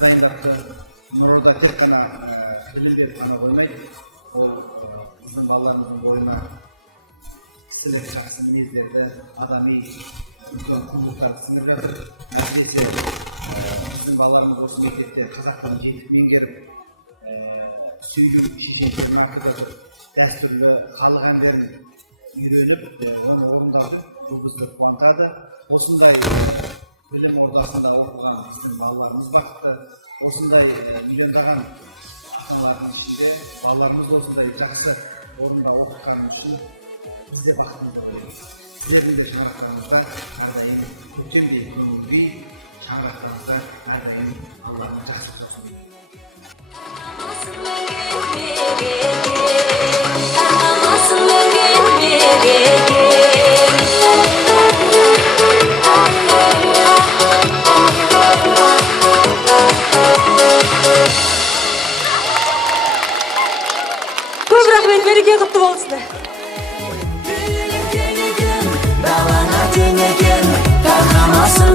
Қытайларды мұрында тек қана білім беріп қана қоймай, ол біздің балаларымыздың бойына кісілік жақсы мінездерді, адами үлкен құндылықтарды сіңіріп жатыр. Әсіресе біздің балаларымыз осы мектепте қазақ тілін жетік меңгеріп, сөйлеу шешендерін артып, дәстүрлі халық әндерін үйреніп, оны орындап, бұл бізді қуантады. Осындай білім ордасында оқыған біздің балаларымыз бақытты. Осындай миллиондаған ата-аналардың ішінде балаларымыз осындай жақсы орында оқытқаны үшін біз де бақытты боламыз. Сіздердің де шаңырақтарыңызға әрдайым көктемдей көңіл күй, шаңырақтарыңызға әрдайым Аллахтың жақсылық болсын. Көп рахмет, мереке құтты болсын. Далаңа тең екен, тарқамасын